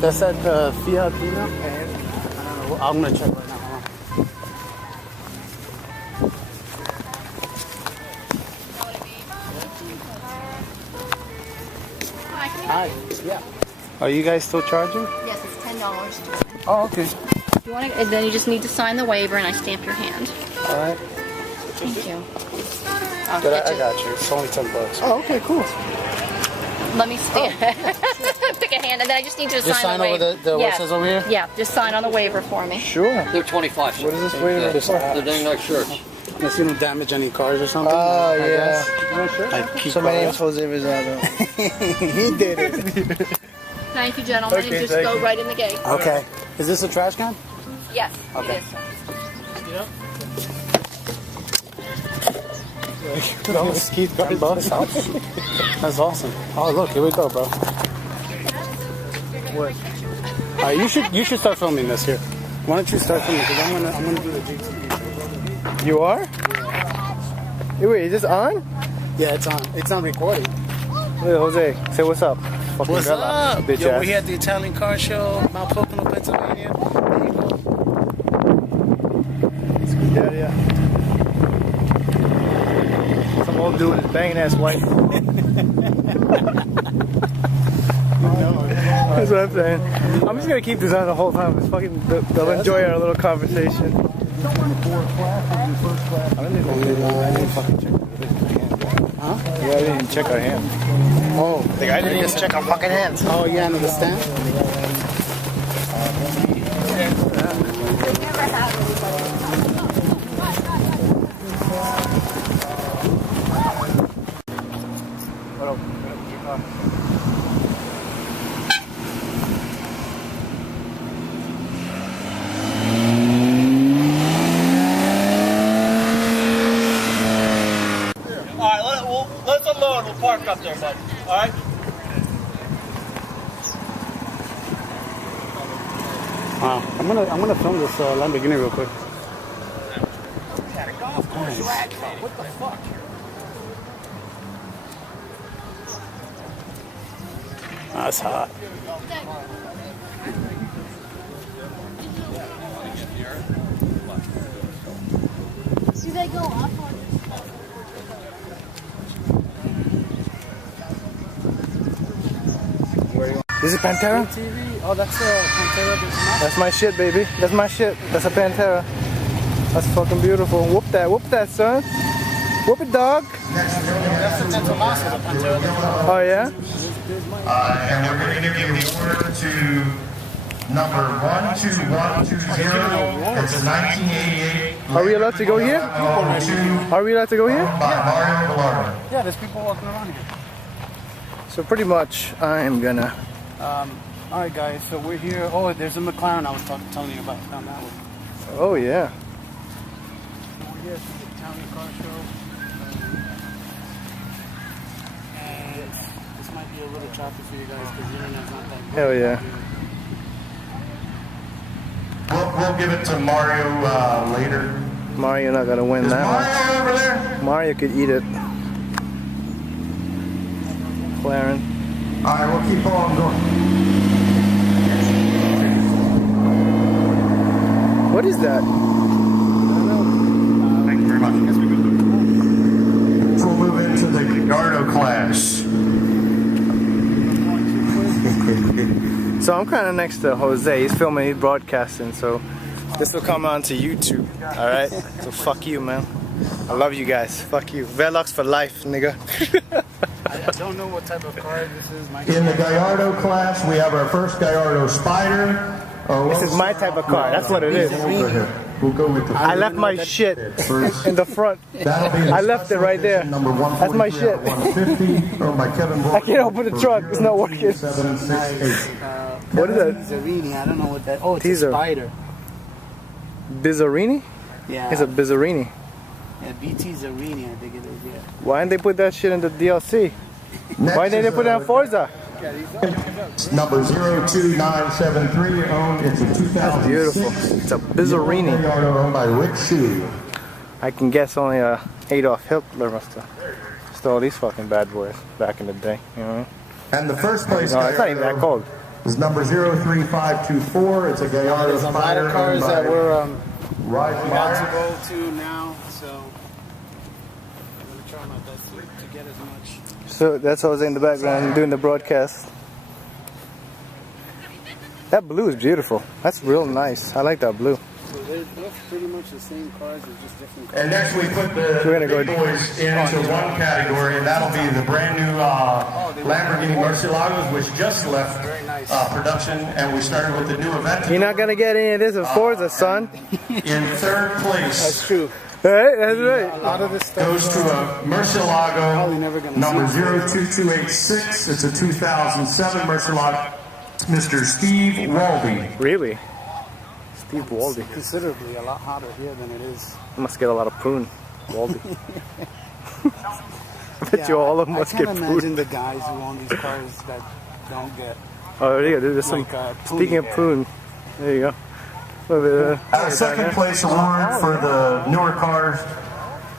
That said Fiat Dino, and I don't know, I'm gonna check right now. Hi. Yeah. Are you guys still charging? Yes, it's $10. Oh, okay. If you want to, then you just need to sign the waiver, and I stamp your hand. All right. Thank you. Good, I got you. It's only $10. Oh, okay, cool. Let me stamp. Pick a hand, and then I just need you to just sign the waiver. Just sign over what it says over here? Yeah, just sign on the waiver for me. Sure. They're 25. What is this waiver? They're doing nice shirts. Unless you don't damage any cars or something. Oh, yeah. So my name's Jose Rizado. He did it. Thank you, gentlemen. Okay, just go right in the gate. Okay. Is this a trash can? Yes, Okay. it is. Just keep going both sides. That's awesome. Oh, look, here we go, bro. What? You should start filming this here. Why don't you start filming? Because I'm gonna do the GTV. You are? Hey, wait, is this on? Yeah, it's on. It's on recording. Hey, Jose, say what's up. Fucking What's VELOX, up? bitch Yo, ass. we're here at the Italian car show, Mount Pocono, Pennsylvania. There you go. Yeah. Some old dude with his banging ass wife. That's what I'm saying. I'm just gonna keep this on the whole time. It's fucking. They'll enjoy our little conversation. Huh? Yeah, I didn't check our hands. Oh, The guy didn't even check our fucking hands. oh yeah, and the stand. Let's unload. We'll park up there, bud. All right? Wow, I'm gonna film this Lamborghini real quick. Nice. What the fuck? That's hot. Do they go up on This is Pantera? TV. Oh, that's Pantera. That's my shit, baby. That's my shit. That's a Pantera. That's fucking beautiful. Whoop that, son. Whoop it, dog. That's the Tomaso, the Pantera. Oh, yeah? And we're going to give the order to number 12120. It's a 1988. Are we allowed to go here? Are we allowed to go here? By Mario Velarde. Yeah, there's people walking around here. So pretty much, I am gonna. All right, guys. So we're here. Oh, there's a McLaren I was telling you about. Found that one. Oh yeah. We're here at the Italian car show. And this might be a little choppy for you guys because the internet's not that good. Hell yeah. We'll give it to Mario later. Mario not gonna win Is that Mario over there? one. Mario could eat it. McLaren. Alright, we'll keep on going. What is that? Thank you very much. So we'll move into the Gallardo class. So I'm kind of next to Jose. He's filming, he's broadcasting, so this will come on to YouTube. All right. So fuck you, man. I love you guys. Fuck you. VELOX for life, nigga. I don't know what type of car this is. In the Gallardo class, we have our first Gallardo Spider. This is my type of car. That's what it is. We'll go with the I left my shit in the front. I left it right there. That's my shit. I can't open the trunk. It's not working. What is that? Bizzarini. I don't know what that. Oh, it's Teaser. a Spider. Bizzarini? Yeah. It's a Bizzarini. Yeah, BT Zarini, I think it is. Yeah. Why didn't they put that shit in the DLC? Why didn't they put it on Forza? Number 02973 owned. It's a 2006. That's beautiful. It's a Bizzarini. Gallardo owned by Rick Shue. I can guess only Adolf Hitler must have stole these fucking bad boys back in the day. You know what I mean? And the first place No, it's not even that cold. is number 03524. It's a Gallardo There's a lot Spider of cars owned by that we're Raj we got to Meyer. go to now, so I'm gonna try my best to get as much. So that's Jose in the background doing the broadcast. That blue is beautiful. That's real nice. I like that blue. So they're both pretty much the same cars, they're just different cars. And next we put the We're gonna big go- boys into one category, and that'll be the brand new Lamborghini Murciélagos, which just left production, and we started with the new event. You're not gonna get any of this in Forza, son. In third place That's true. Right? That's A right. lot of this stuff goes to a Murciélago Probably never gonna number see it. 02286. It's a 2007 Murciélago. It's Mr. Steve Walby. Really? Steve Waldy. considerably a lot hotter here than it is. I must get a lot of poon. Waldy. I bet you all of them must I get can't poon. imagine the guys who own these cars that don't get. Oh, yeah, there's some. Like, poon. Speaking of poon, there you go. Our second place award for the newer cars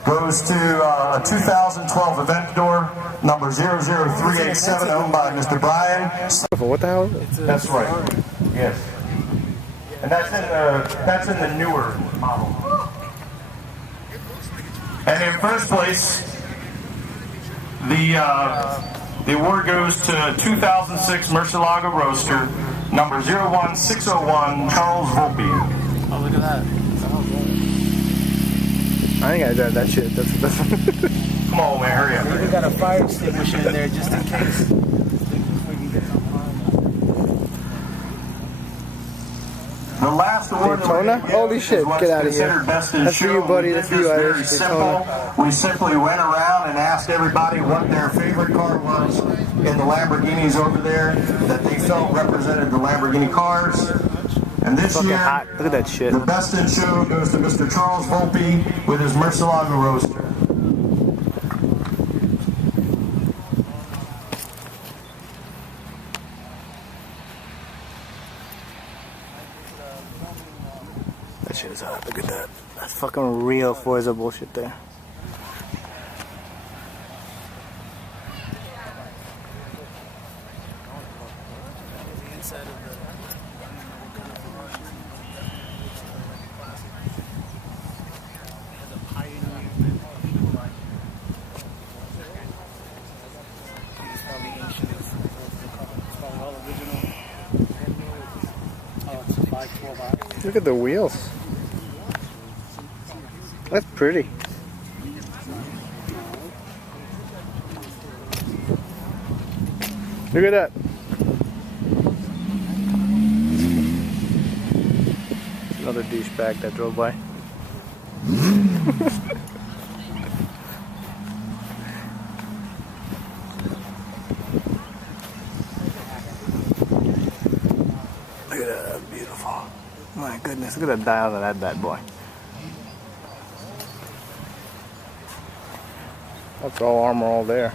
goes to a 2012 Aventador number 00387 owned by Mr. Brian. What the hell is it? That's right. Yes. And that's in the newer model. And in first place, the award goes to 2006 Murciélago Roadster number 01601 Charles Volpe. Oh, look at that. I think I did that shit. That's Come on, man, hurry up. We got a fire extinguisher in there just in case. The last award Daytona? that we're gonna Holy give shit, is what's get outta here. considered best in That's for show. you, buddy. We That's did for you, this very Irish. simple. We simply went around and asked everybody what their favorite car was in the Lamborghinis over there that they felt represented the Lamborghini cars. And this fucking year, hot. Look at that shit. the best in show goes to Mr. Charles Volpe with his Murciélago Roadster. That shit is hot. Look at that. That's fucking real Forza bullshit there. Look at the wheels. That's pretty. Look at that. Another douchebag that drove by. Look at that, that's beautiful. My goodness, look at the dial on that bad boy. That's all armor all there.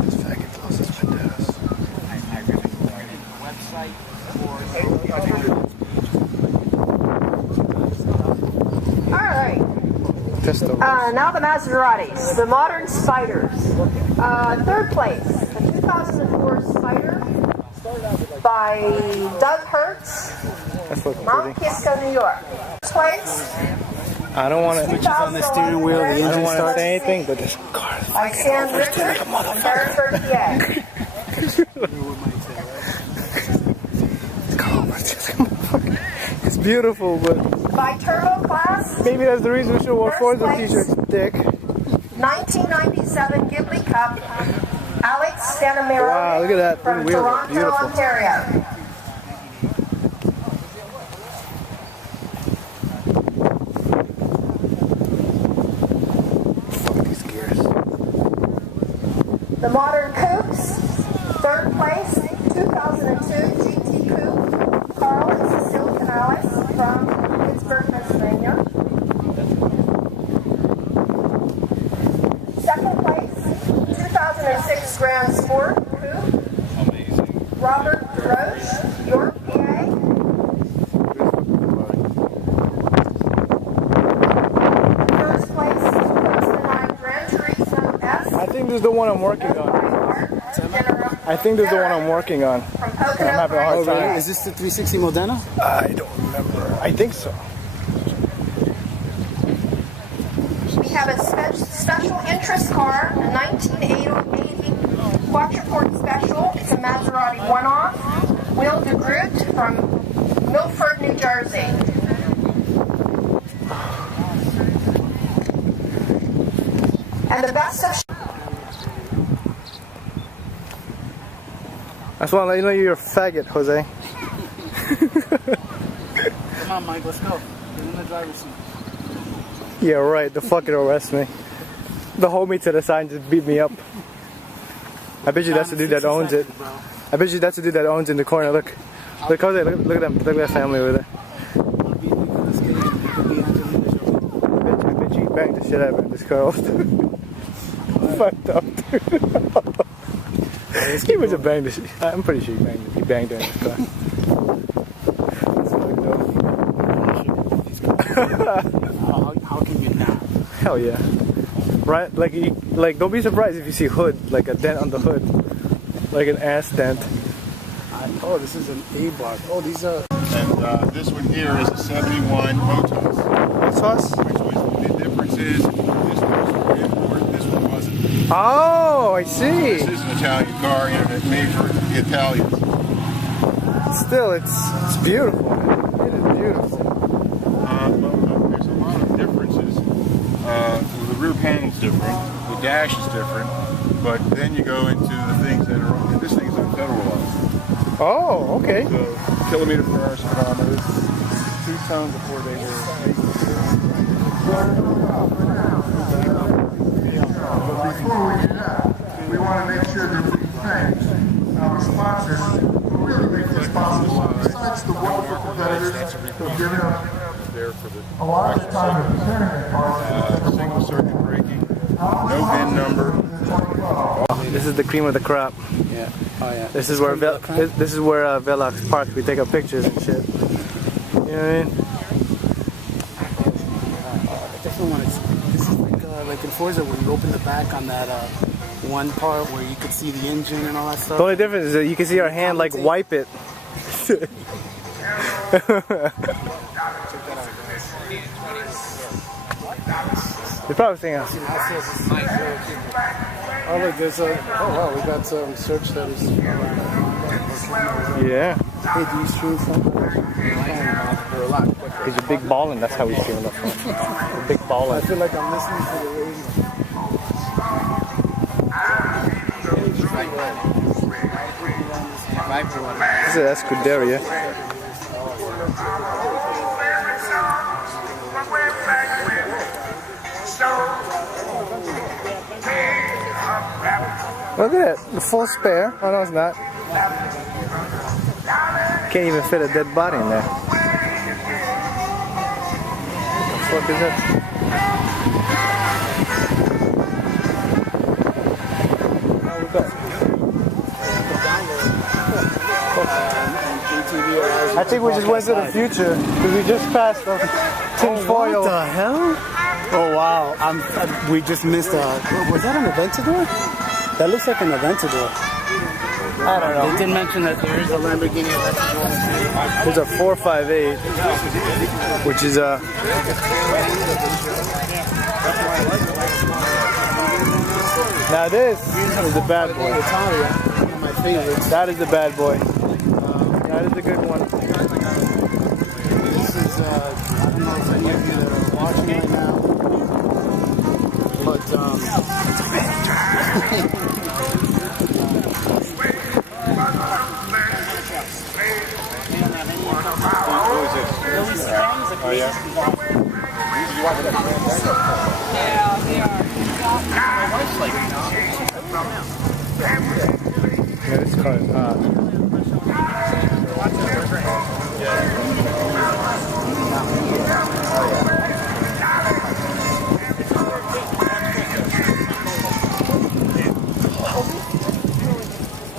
This faggot lost his windows. Alright, Test the now the Maseratis, the modern Spiders. Third place, the 2004 Spider by Doug Hertz, That's looking Mount pretty. Kisco, New York. First place, I don't want to. Switches on the steering wheel, the I engine don't want to starts. say anything, but this car is by Sam Richter from Harrisburg, PA. It's beautiful, but By Turbo Class, maybe that's the reason we should wear First Forza place. t-shirts, dick. 1997 Ghibli Cup, Alex Santamiro Wow, look at that from wheel, Toronto, beautiful. Ontario. Fuck these gears. The Modern Coupes, third place, 2002 GT Coupe, Carl and Cecile Canales from Pittsburgh, Pennsylvania. Second place, 2006 Grand Sport Coupe, Robert Roche, York, PA. First place, 2009 Gran Turismo S. I think this is the one I'm working on. I think this is the one I'm working on. From I'm Pocono, having a hard France. time. Is this the 360 Modena? I don't remember. I think so. We have a special interest car, a 1980 Quattraport Special. It's a Maserati one-off, wheel de Groot from Milford, New Jersey. And the best of I just want to let you know you're a faggot, Jose. Come on, Mike, let's go. Get in the driver's seat. Yeah, right. The fucking arrest me. The homie to the sign just beat me up. I bet you that's the dude that owns it. I bet you that's the dude that owns it in the corner. Look. Look, Jose. Look at them. Look at that family over there. I bet you he banged the shit out of this car. Fucked up, dude. He was a bang the shit. I'm pretty sure he banged her in his car. How can you not? Hell yeah. Right? Like don't be surprised if you see hood, like a dent on the hood. Like an ass dent. Oh, this is an A-bar. Oh, these are... And this one here is a 71 Motos. What's The difference is this one was import, this one wasn't. Oh, I see. This is an Italian car, you know, that's made for the Italians. Still, it's beautiful. It is beautiful. There's a lot of differences. The rear panel's different, the dash is different, but then you go into the things that are on, this thing's on federal law. Oh, okay. So, kilometer per hour speedometer, 2 tons before they were 8. But before we do that, we want to make sure that we thank our sponsors who really make this possible. Besides the wonderful competitors who've given us a lot of time to preparing the cars. Single circuit braking, no VIN number. This is the cream of the crop. Yeah. Oh, yeah. This is where VELOX parks. We take up pictures and shit. You know what I mean? I definitely want to... This is like in Forza where you open the back on that one part where you could see the engine and all that stuff. The only difference is that you can see our hand like wipe it. You're probably thinking, Oh, look, there's a... Oh, wow, we got some search that is... yeah. Hey, do you stream from? They're a lot quicker. Because you're big ballin', that's how we stream the phone. You're big I ballin'. feel like I'm listening to the radio. This is Escuderia. Look at it, the full spare. Oh no, it's not. Can't even fit a dead body in there. What the fuck is that? I think we just went to the future because we just passed the tinfoil. What the hell? Oh wow! We just missed was that an Aventador? That looks like an Aventador. I don't know. They did mention that there is a Lamborghini Aventador. There's a 458, which is a. Now this is the bad boy. One of my favorites. That is the bad boy. That is a good one. This is I don't know if any of you that are watching right now, but Oh, yeah? Yeah, this car is hot.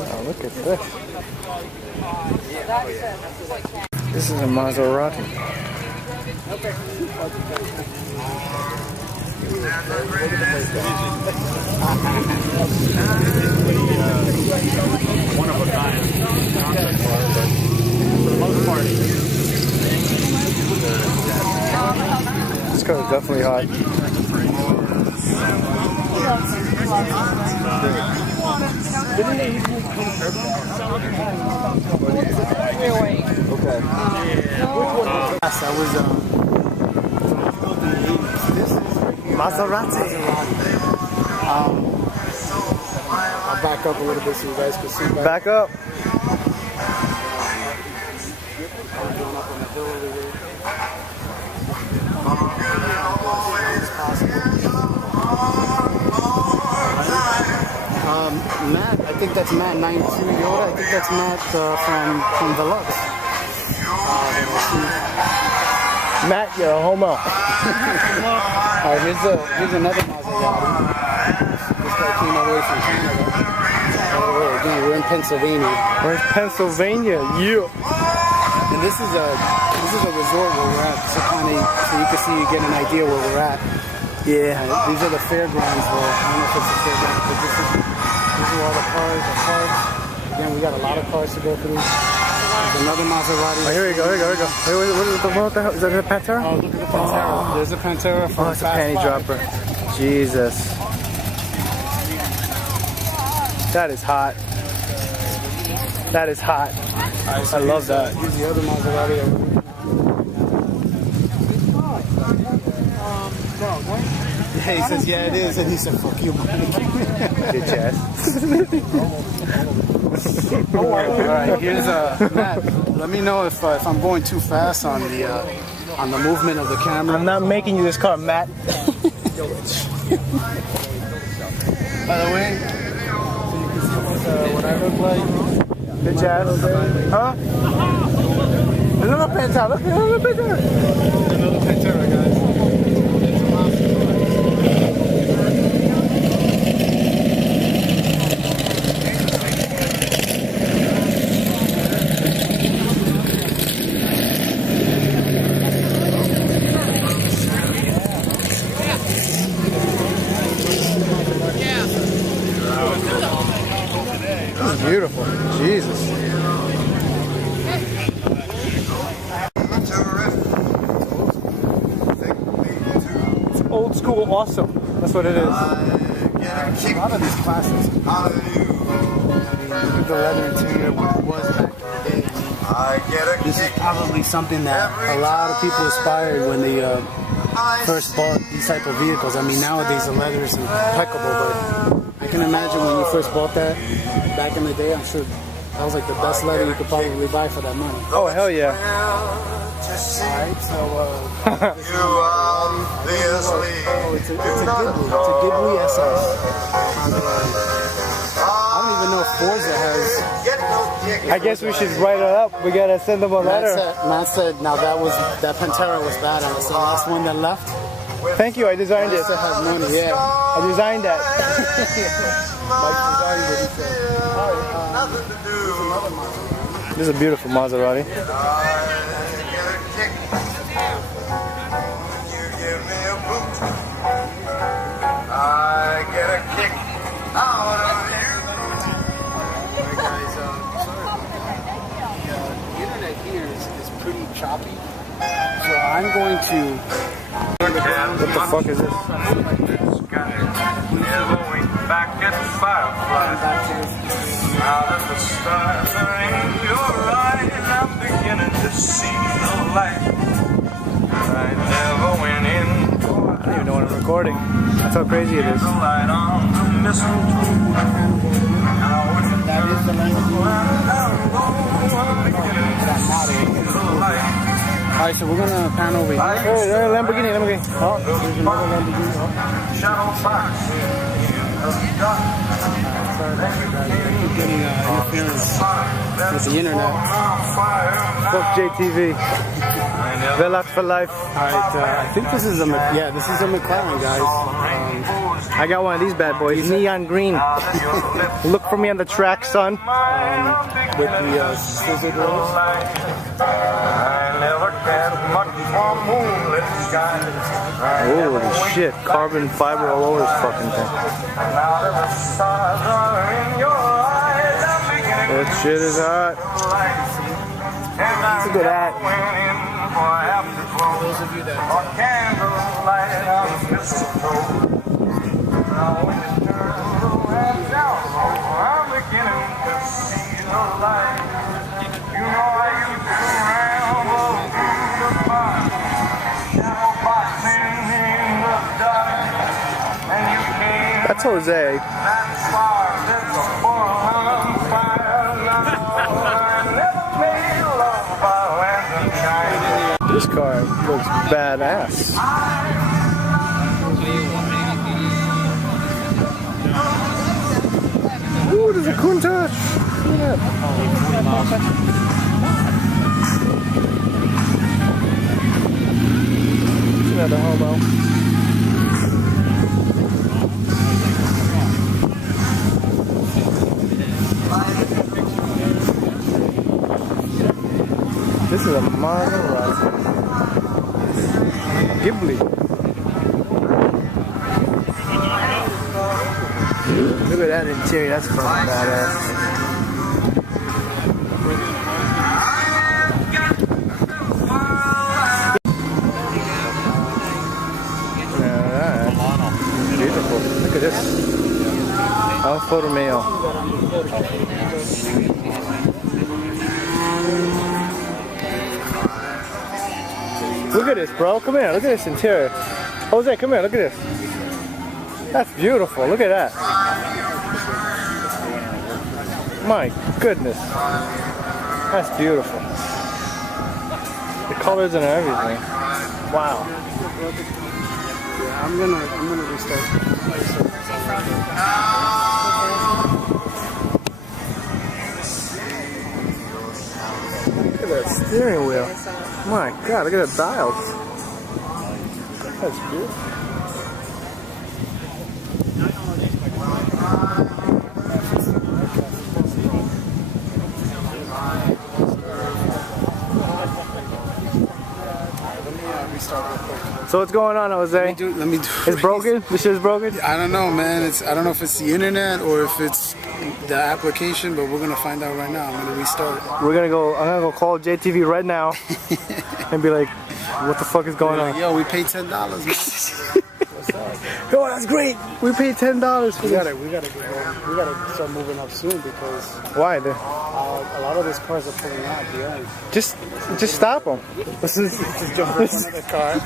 Oh, look at this. This is a Maserati. One of a kind concept car, but for the most part, This car is definitely hot. Okay. yes, I was this is Maserati. I'll back up a little bit so you guys can see. Back up. Matt, I think that's Matt 92 Yoda. I think that's Matt from VELOX. Matt, you're a homo. Alright, here's another Maserati. This guy came all the way from Canada. Again, we're in Pennsylvania. We're in Pennsylvania. Yeah. And this is a resort where we're at. So you can see, you get an idea where we're at. Yeah. These are the fairgrounds. Well, I don't know if it's the fairgrounds, but these are all the cars, the parks. Again, we got a lot of cars to go through. There's another Maserati. Oh, here we go. Hey, what the hell? Is that a Pantera? Oh, look at the Pantera. There's a Pantera from it's a panty Fast dropper. Jesus. That is hot. That is hot. Five. I love that. Here's the other Maserati. Yeah, he says, yeah, it is. And he said, fuck you, buddy. Bitch ass. Alright, here's Matt. Let me know if I'm going too fast on the movement of the camera. I'm not making you this car, Matt. By the way, so you can see what I look like. Bitch ass. Huh? Another Pantera. Look at another Pantera. Another Pantera, guys. Beautiful. Jesus. It's old school awesome. That's what it is. A lot of these classics. Look at the leather interior, what it was back in the day. This is probably something that a lot of people aspired when they first bought these type of vehicles. I mean, nowadays the leather is impeccable, but I can imagine when you first bought that back in the day, I'm sure that was like the best leather you could probably buy for that money. Oh, hell yeah. Alright, so it's a Ghibli SS. I don't even know if Forza has. I guess we should write it up. We gotta send them a letter. Matt said now that Pantera was bad, and it's the last one that left. Thank you, I designed it. Still has money, yeah. I designed that. Mike designed it, he said. This is a beautiful Maserati. I get a kick out of you. Alright guys, the internet here is pretty choppy. So I'm going to... What the fuck is this? Back at the fireflies. Out of the stars are in your eyes. I'm beginning to see the light. I never went in. I don't even know what I'm recording. That's how crazy it is. The light on the mistletoe. That is the Alright, so we're gonna pan over here. Hey, Lamborghini. Oh, there's another Lamborghini. shadow box. Sorry about that, guys. I keep getting interference with the internet. fuck JTV. VELOX for life. Alright, I think this is a this is a McLaren, guys. I got one of these bad boys, neon green. Look for me on the track, son. With the scissor drills. Holy shit, carbon fiber all over this fucking thing. That shit is hot. Look at that. Those of you that That's Jose. This car looks badass. Ooh, there's a Countach. Yeah. Another homo. This is a Maserati. Ghibli. Look at that interior, that's fucking badass. Yeah, beautiful. Look at this. Alfa Romeo. Look at this, bro. Come here. Look at this interior. Jose, come here. Look at this. That's beautiful. Look at that. My goodness. That's beautiful. The colors and everything. Wow. Yeah, I'm gonna restart. Look at that steering wheel. My God, look at the dials. That's beautiful. So what's going on, Jose? Let me do It's broken? This shit's broken? I don't know, man. I don't know if it's the internet or if it's the application, but we're gonna find out right now. I'm gonna restart it. I'm gonna go call JTV right now and be like, what the fuck is going on? Yo, we paid $10, man. What's up? Yo, that's great. We paid $10 for We this. gotta start moving up soon because Why? a lot of these cars are pulling out at the end. Just stop them. Just jump in front of the car.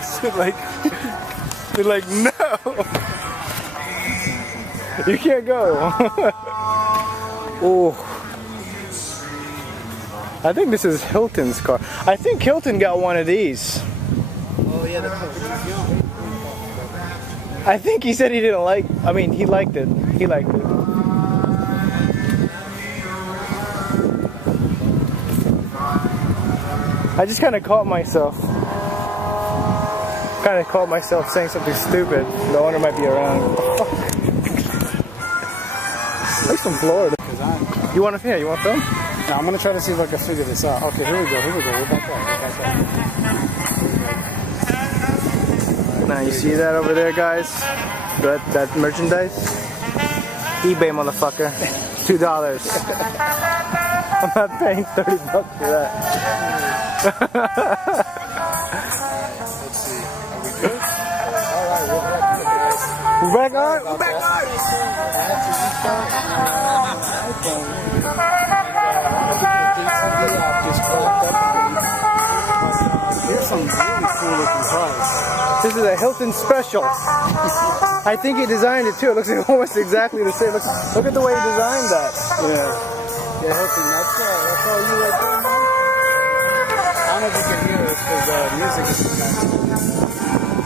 They're like, no. You can't go. Oh. I think this is Hilton's car. I think Hilton got one of these. Oh yeah, the car. I think he said he didn't like. I mean, he liked it. He liked it. I just kind of caught myself. Saying something stupid. The owner might be around. He's from Florida. You want to film? You want to film? Now I'm gonna try to see if I can figure this out. Okay, here we go. We're back up. Now you see that over there, guys? That merchandise? eBay, motherfucker. $2. I'm not paying $30 for that. Let's see. Are we good? Alright, we're back. We're back on? We're back on! Here's some really cool looking cars. This is a Hilton special. I think he designed it too. It looks like almost exactly the same. Look at the way he designed that. Yeah. Yeah, Hilton, that's all you right there, man. I don't know if you can hear this because the music is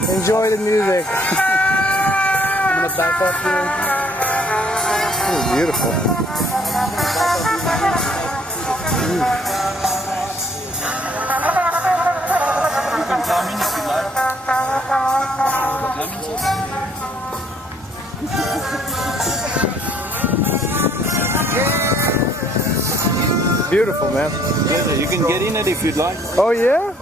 Enjoy the music. I'm gonna back up here. This is beautiful. can come in if you like. Lemon sauce? Beautiful, man. Yeah, you can get in it if you'd like. Oh yeah?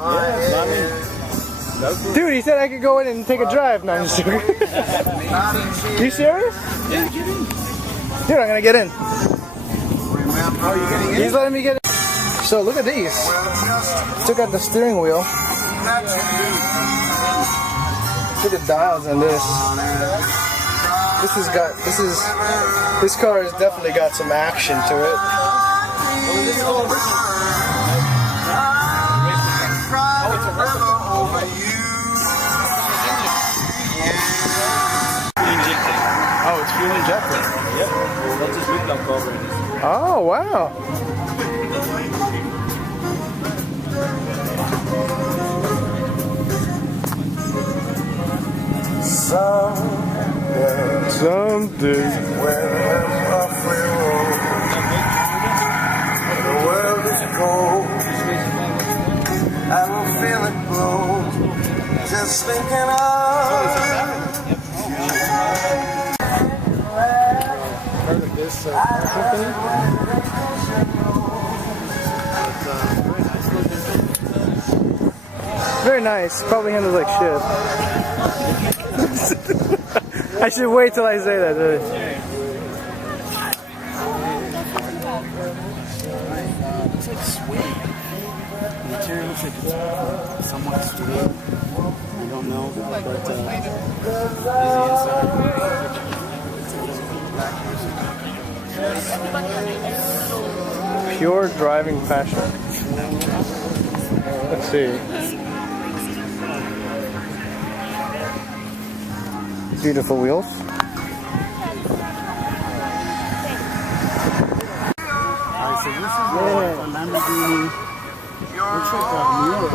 Yeah, Dude, he said I could go in and take a drive. No, I'm just joking. You serious? yeah, get in. Dude, I'm gonna get in. Oh, you're getting in? He's letting me get in. So look at these. Took out the steering wheel. Look at dials on this. This car has definitely got some action to it. Oh, it's fuel injected. Yep. That's just big dump over it. Oh, wow. Someday. The world is cold. I will feel it blow. Just thinking of. Heard of this company? Very nice. Probably handles like shit. I should wait till I say that. It's like suede. The material looks like it's somewhat suede. I don't know, but Pure driving passion. Let's see. Beautiful wheels. Alright, so this is a Lamborghini. Looks like a Miura.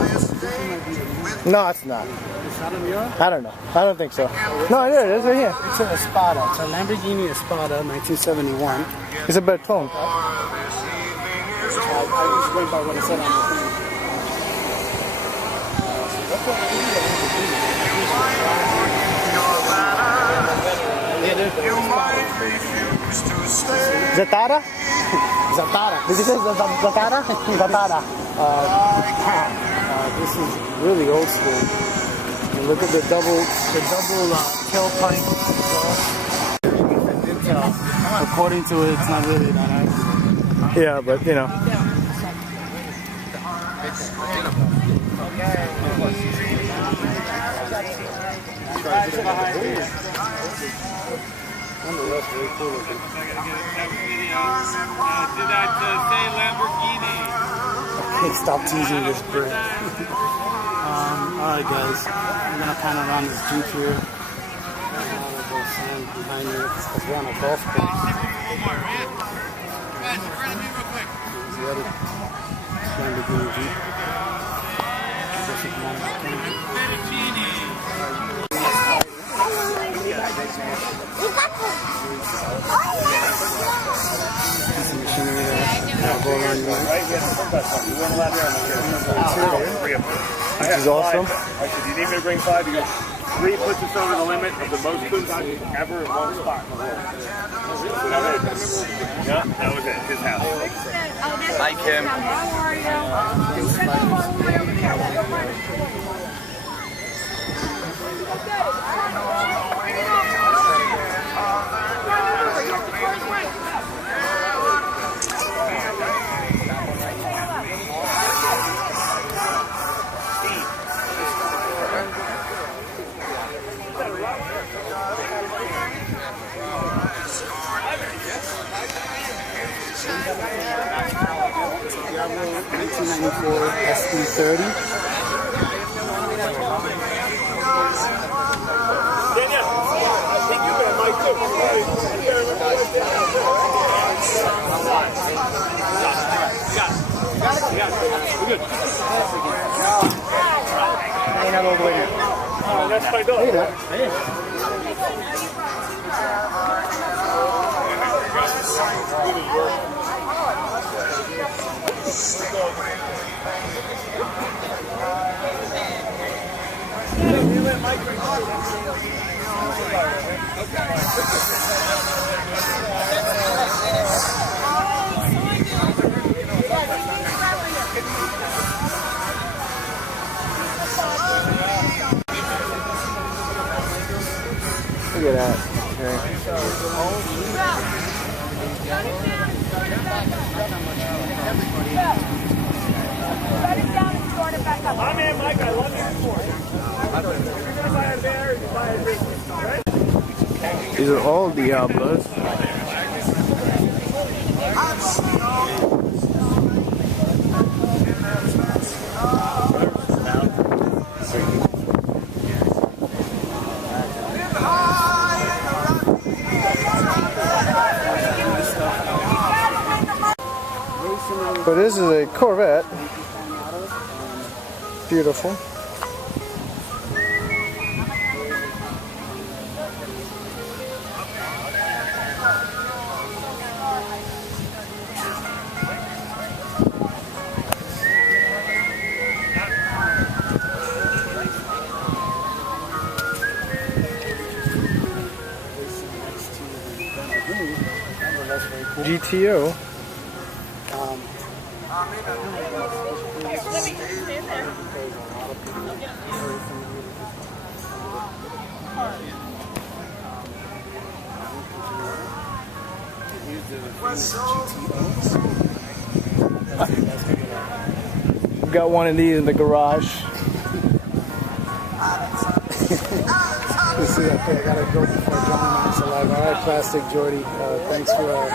No, it's not. It's not a Miura? I don't know. I don't think so. No, there it is right here. It's a Espada. It's a Lamborghini Espada, 1971. It's a better clone. I just went by what it said on the thing. Zatara? Zatara. Did you say Zatara? Zatara. This is really old school. And look at the double tailpipe. According to it, it's not really that accurate. Yeah, but you know. Nonetheless, very cool looking. Okay, stop teasing this bird. Alright guys, I'm gonna pan around this Jeep here. Sand behind me because we're on a golf course. Here's the other Lamborghini Jeep. Which is awesome. I said, you need me to bring 5? He goes, 3 puts us over the limit of the most food ever in one spot. Yeah, that was it. His house. Like him. Diablo 1994 SD30. Hanging out all the way here. Oh, that's my dog. Look at that. Okay. My man Mike, I love you before. You're gonna buy a bear, you buy a business, right? These are all Diablos. But this is a Corvette. Beautiful. GTO. We've got one of these in the garage. You see, okay, I gotta go before John Max alive. All right, Plastic Jordy, thanks for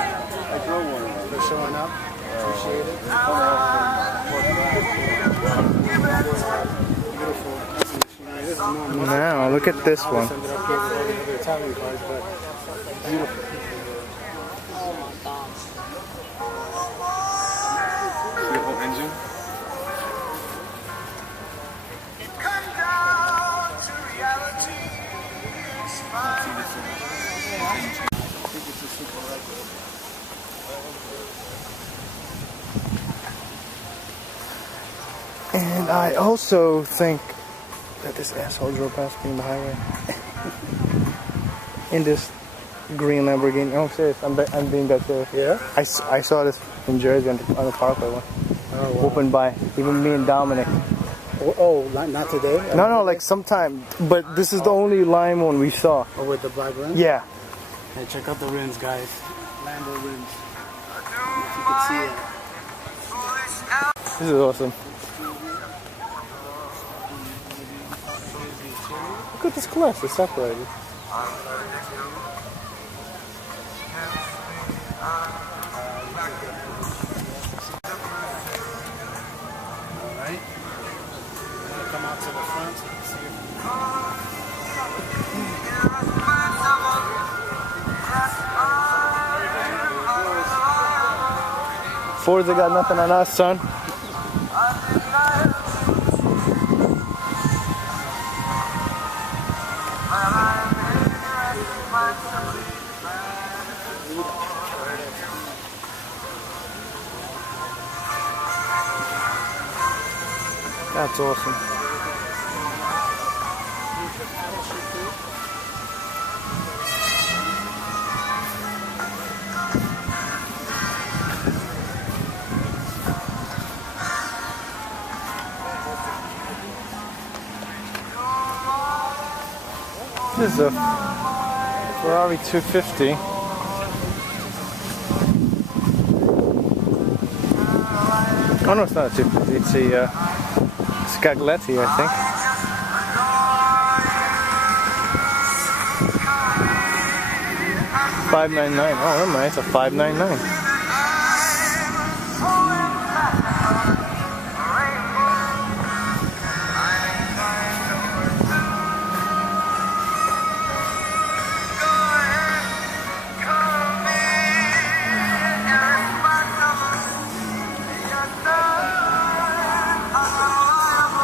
showing up. Appreciate it. Now, look at this one. Ended up getting all the other Italian cars, but beautiful. Beautiful engine. And I also think that this asshole drove past me on the highway in this green Lamborghini. Oh, I'm serious. I'm being that serious. Yeah? I saw this in Jersey on the Parkway one. Oh, wow. Opened by even me and Dominic. Oh, not today? No, like sometime. But this is the only lime one we saw. Oh, with the black rims? Yeah. Hey, check out the rims, guys. Lambo rims. If you can see it. This is awesome. Look at this glass, it's separated. Alright. Come out to the front so you can see it. Fords, they got nothing on us, son. That's awesome. This is a Ferrari 250. Oh no, it's not a 250. It's a Scaglietti, I think. $599. Oh, never mind. It's a $599.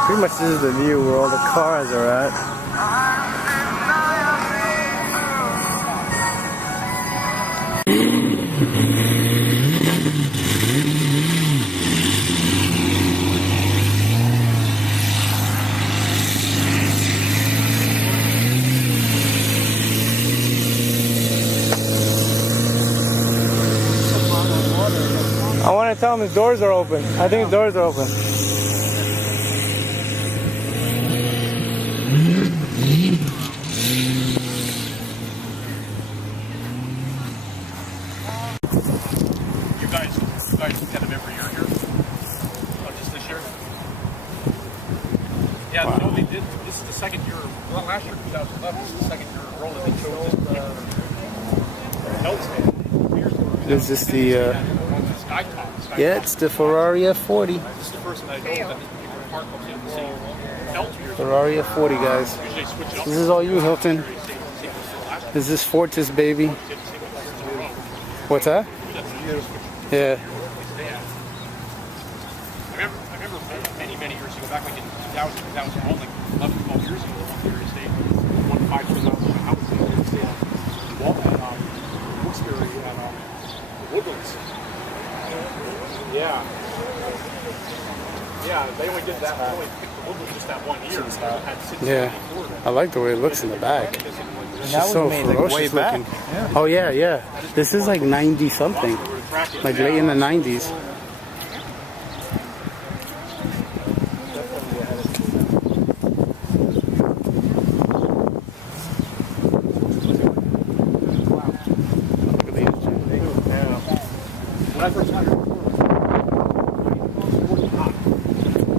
Pretty much this is the view where all the cars are at. tell him his doors are open. I think his doors are open. You guys get them every year here? Oh, just this year? Yeah, wow. No, they did. This is the second year. Well, last year, 2011, this is the second year in a row that they chose this. Is this the? Yeah, it's the Ferrari F40. This is the first that I know that the car comes in the same Ferrari F40, guys. This is all you, Hilton. This is Fortis, baby. What's that? Yeah. I remember many years ago, back like in 2001, like 11, 12 years ago, here in state, 1,500 house in Walton, Wilkes-Barre, and Woodlands. Yeah. Yeah, they only did that. They only picked the Woodlands just that 1 year. Yeah. I like the way it looks in the back. It's just so ferocious looking. Yeah. Oh yeah, yeah. This is like 90 something, like late in the 90s. When I first got here,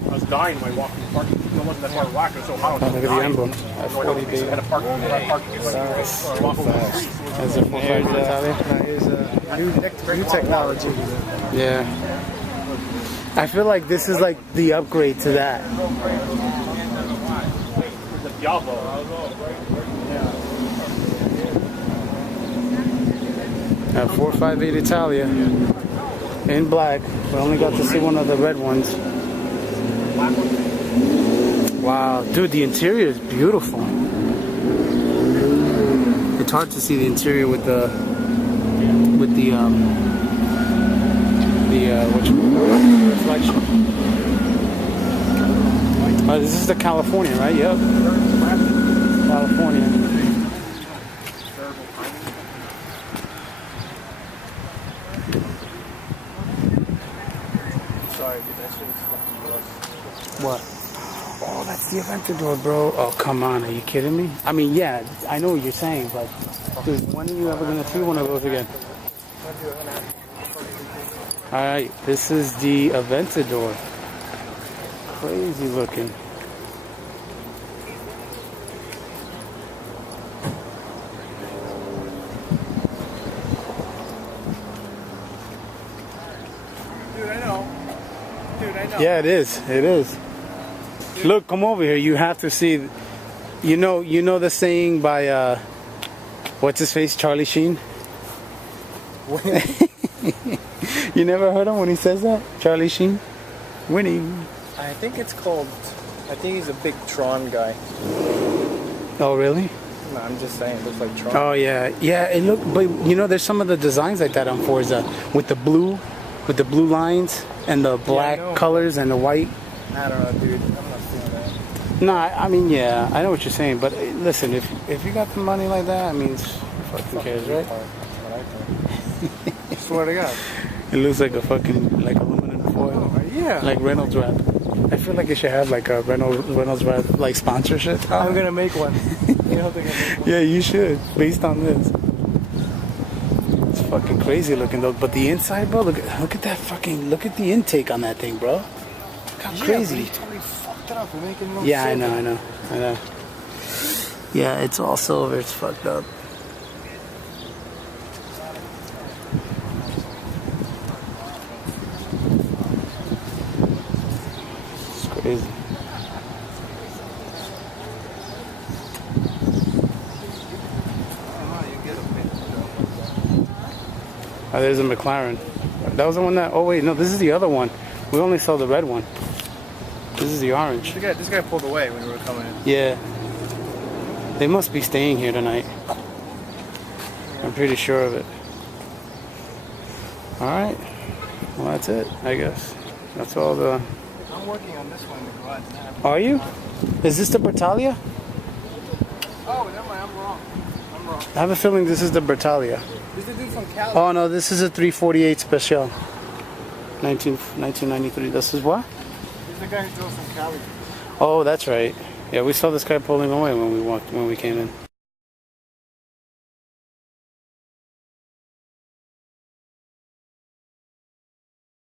I was dying when I walked in the parking. It wasn't that far whack. It was so hot. Look at the emblem. F40 baby. Had a parking. That's a 4.5 Italia. New technology. Yeah. I feel like this is like the upgrade to that. The Diablo. A 458 Italia in black. We only got to see one of the red ones. Wow, dude, the interior is beautiful. It's hard to see the interior with the reflection. Oh, this is the California, right? Yep. California. What? Oh, that's the Aventador, bro. Oh, come on. Are you kidding me? I mean, yeah, I know what you're saying, but dude, when are you ever going to see one of those again? Alright, this is the Aventador. Crazy looking. Dude, I know. Yeah, it is. It is. Look, come over here. You have to see. You know the saying by what's his face, Charlie Sheen. You never heard him when he says that, Charlie Sheen? Winning. I think it's called. I think he's a big Tron guy. Oh, really? No, I'm just saying, it looks like Tron. Oh yeah, yeah. It look, but you know, there's some of the designs like that on Forza with the blue lines and the black colors and the white. I don't know, dude. I'm not feeling that. No, I mean, yeah, I know what you're saying, but listen, if you got the money like that, I mean, who fucking cares, right? That's what I think. Swear to God. It looks like a fucking like aluminum foil. Yeah. Like Reynolds wrap. I feel like it should have like a Reynolds wrap like sponsorship. I'm gonna make one. You know they're gonna make one. Yeah, you should, based on this. It's fucking crazy looking though, but the inside, bro, look at that fucking, look at the intake on that thing, bro. Look how crazy. But he totally fucked it up. We're making no Yeah, silver. I know. Yeah, it's all silver. It's fucked up. It's crazy. Oh, there's a McLaren. That was the one that. Oh wait, no, this is the other one. We only saw the red one. This is the orange. This guy pulled away when we were coming in. Yeah. They must be staying here tonight. I'm pretty sure of it. Alright. Well, that's it, I guess. That's all the... I'm working on this one in the garage now. Are you? Is this the Bertaglia? Oh, never mind. I'm wrong. I have a feeling this is the Bertaglia. This is the dude from Cali. Oh no, this is a 348 Special. 1993. This is what? He's the guy who drove from Cali. Oh, that's right. Yeah, we saw this guy pulling away when we came in.